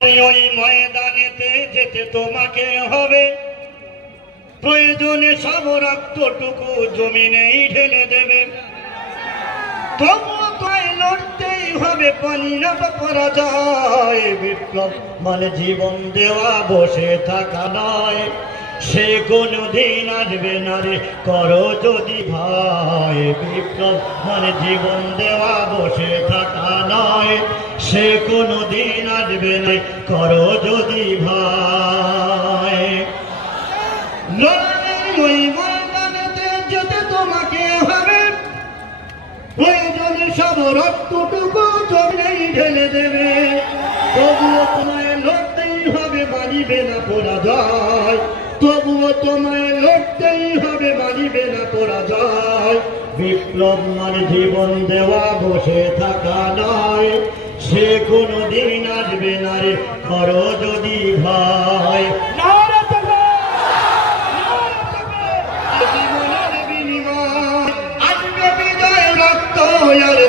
ওই ময়দানেতে যেতে তোমাকে হবে, প্রয়োজনে সব রক্তটুকু জমিনেই ঢেলে দেবে। তবুও তাই লড়তেই হবে, পানি না পরাজয়। বিপ্লব মানে জীবন দেওয়া, বসে থাকা নয়। সে কোনদিন আসবে না রে, করো যদি ভয়। বিপ্লব মানে জীবন দেওয়া, বসে থাকা নয়। সে কোনদিন আসবে না, করো যদি ভয়। ওই ময়দানেতে যেতে তোমাকে হবে, প্রয়োজনে সব রক্তটুকু জমিনেই ঢেলে দেবে। তবুও তোমায় লড়তেই হবে, মানিবে না পরাজয়। তবুও তোমায় লড়তেই হবে, মানিবে না পরাজয়। বিপ্লব মানে জীবন দেওয়া, বসে থাকা নয়। সে কোনদিন আসবে না রে, করো যদি ভয়।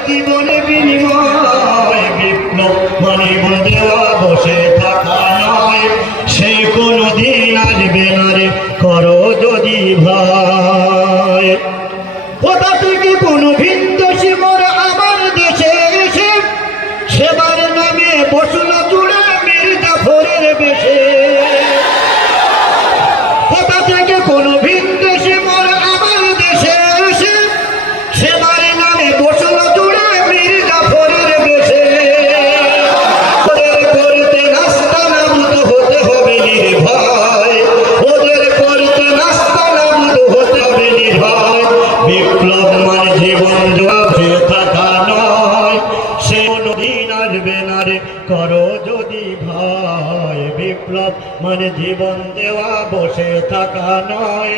জীবনে বিনিময়, বিপ্লব মানে দেওয়া, বসে থাকা নয়। সে কোনদিন আসবে না রে, করো যদি ভয়। কোথা থেকে কোনো ভিনদেশি মোর আমার দেশে এসে, সেবার নামে বসল জুড়ে মীর জাফরের বেশে। কোথা থেকে কোনো ভিনদেশি মোর আমার দেশে এসে, সেবার নামে বসল জুড়ে মীর জাফরের বেশে। ওদের করতে নাস্তা নাবুদ হতে হবে নির্ভয়, ওদের করতে নাস্তা নাবুদ হতে হবে নির্ভয়। বিপ্লব মানে জীবন দেওয়া, বসে থাকা নয়। সে কোনদিন আসবে না রে, করো যদি ভয়। বিপ্লব মানে জীবন দেওয়া, বসে থাকা নয়।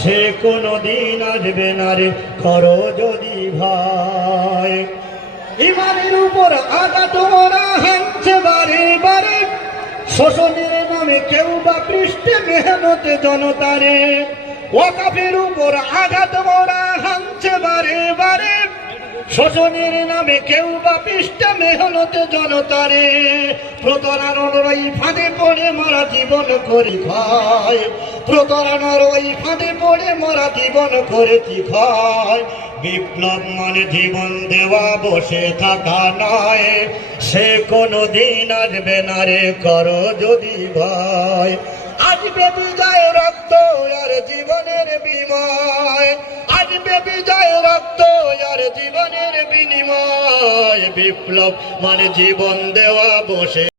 সে কোনদিন আসবে না রে, করো যদি ভয়। ইমানের উপর আঘাত ওরা হানছে বারে বারে, শোষণের নামে কেউ বা পৃষ্ঠে মেহনতে জনতারে। ওয়াকাফের উপর আঘাত ওরা হানছে বারে বারে, শোষণের নামে কেউ বা পৃষ্ঠে মেহনতে জনতারে। প্রতারণার ওই ফাঁদে পড়ে মারা জীবন করি ক্ষয়, প্রতারণার ওই ফাঁদে পড়ে মারা জীবন করেছি ক্ষয়। বিপ্লব মানে জীবন দেওয়া, বসে থাকা নয়। সে কোনদিন আসবে না রে, করো যদি ভয়। আসবে বিজয় রক্ত আর জীবনের বিনিময়, আসবে বিজয় রক্ত আর জীবনের বিনিময়। বিপ্লব মানে জীবন দেওয়া, বসে